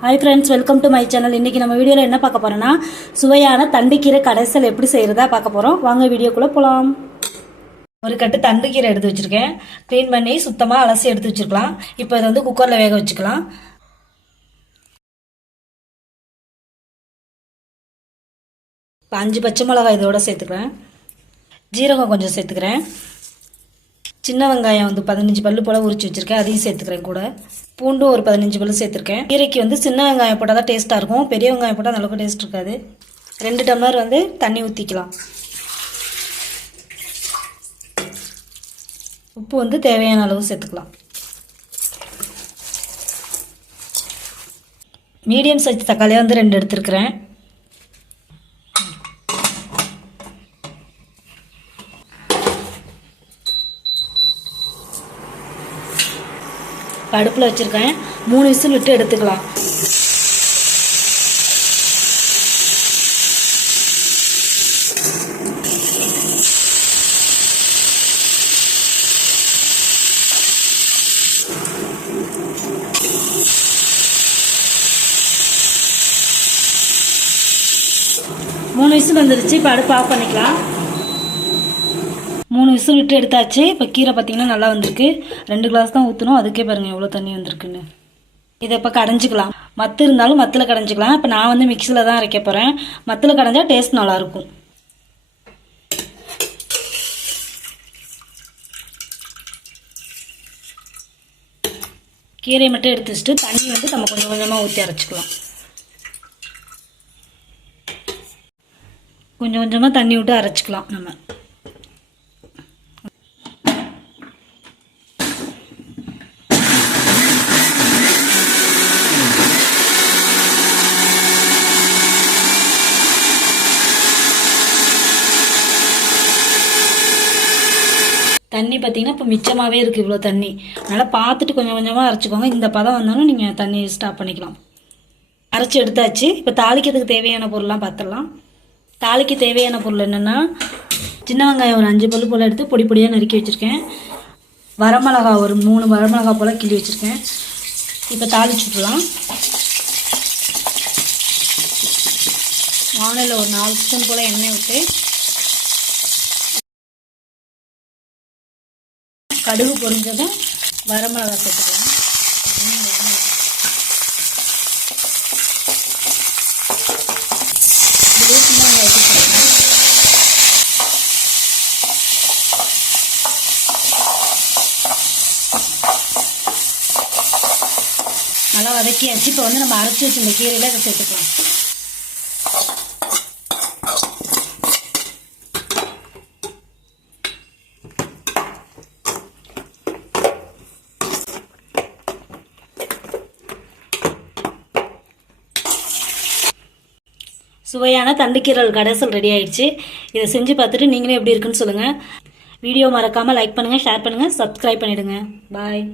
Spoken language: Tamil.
Hi friends, welcome to my channel. இன்றைக்கி நம்ம வீடியோவில் என்ன பார்க்க போகிறோன்னா சுவையான தண்டுக்கீரை கடைசல் எப்படி செய்கிறதா பார்க்க போகிறோம். வாங்க வீடியோக்குள்ளே போகலாம். ஒரு கட்டு தண்டுக்கீரை எடுத்து வச்சுருக்கேன். க்ளீன் பண்ணி சுத்தமாக அலசி எடுத்து வச்சுருக்கலாம். இப்போ இதை வந்து குக்கரில் வேக வச்சுக்கலாம். இப்போ 5 பச்சை மிளகாய் இதோட சேர்த்துக்கிறேன். ஜீரகம் கொஞ்சம் சேர்த்துக்கிறேன். சின்ன வெங்காயம் வந்து 15 பல்லு போல் உரிச்சு வச்சுருக்கேன், அதையும் சேர்த்துக்கிறேன். கூட பூண்டும் ஒரு 15 பல்லு சேர்த்துருக்கேன். கீரைக்கு வந்து சின்ன வெங்காயம் போட்டால் தான் டேஸ்ட்டாக இருக்கும், பெரிய வெங்காயம் போட்டால் அந்தளவுக்கு டேஸ்ட் இருக்காது. 2 டம்ளர் வந்து தண்ணி ஊற்றிக்கலாம். உப்பு வந்து தேவையான அளவு சேர்த்துக்கலாம். மீடியம் சைஸ் தக்காளியாக வந்து 2 எடுத்துருக்கிறேன். அடுப்பில் வச்சுருக்கேன். 3 விசில் விட்டு எடுத்துக்கலாம். மூணு விசில் வந்துருச்சு. இப்போ அடுப்பு ஆஃப் பண்ணிக்கலாம். 3 விசில் விட்டு எடுத்தாச்சு. இப்போ கீரை பார்த்திங்கன்னா நல்லா வந்திருக்கு. 2 கிளாஸ் தான் ஊற்றணும், அதுக்கே பாருங்கள் எவ்வளோ தண்ணி வந்திருக்குன்னு. இதை இப்போ கடைஞ்சிக்கலாம். மத்து இருந்தாலும் மத்தில் கடைஞ்சிக்கலாம். இப்போ நான் வந்து மிக்சியில் தான் அரைக்க போகிறேன். மத்தில் கடைஞ்சா டேஸ்ட் நல்லாயிருக்கும். கீரையை மட்டும் எடுத்து வச்சுட்டு தண்ணி வந்து நம்ம கொஞ்சம் கொஞ்சமாக ஊற்றி அரைச்சிக்கலாம். கொஞ்சம் கொஞ்சமாக தண்ணி விட்டு அரைச்சிக்கலாம். நம்ம தண்ணி பார்த்திங்கன்னா இப்போ மிச்சமாகவே இருக்குது இவ்வளோ தண்ணி. அதனால் பார்த்துட்டு கொஞ்சம் கொஞ்சமாக அரைச்சிக்கோங்க. இந்த பதம் வந்தாலும் நீங்கள் தண்ணி ஸ்டாப் பண்ணிக்கலாம். அரைச்சி எடுத்தாச்சு. இப்போ தாளிக்கிறதுக்கு தேவையான பொருள்லாம் பார்த்துடலாம். தாளிக்கு தேவையான பொருள் என்னென்னா, சின்ன வெங்காயம் ஒரு 5 பல்லு போல் எடுத்து பொடி பொடியாக நறுக்கி வச்சுருக்கேன். வரமிளகா ஒரு 3 வரமிளகா போல் கிள்ளி வச்சுருக்கேன். இப்போ தாளிச்சு விட்றலாம். வானலில் ஒரு 4 ஸ்பூன் போல் எண்ணெய் விட்டு கடுகு பொரிஞ்சதும் வரமிளகா சேர்த்துக்கலாம். நல்லா வதக்கியாச்சு. இப்போ வந்து நம்ம அரைச்சி வச்சு இந்த கீரையில் இதை சேர்த்துக்கலாம். சுவையான தண்டுக்கீரல் கடைசல் ரெடி ஆயிடுச்சு. இதை செஞ்சு பார்த்துட்டு நீங்களே எப்படி இருக்குன்னு சொல்லுங்கள். வீடியோ மறக்காமல் லைக் பண்ணுங்கள், ஷேர் பண்ணுங்கள், சப்ஸ்கிரைப் பண்ணிவிடுங்க. பாய்.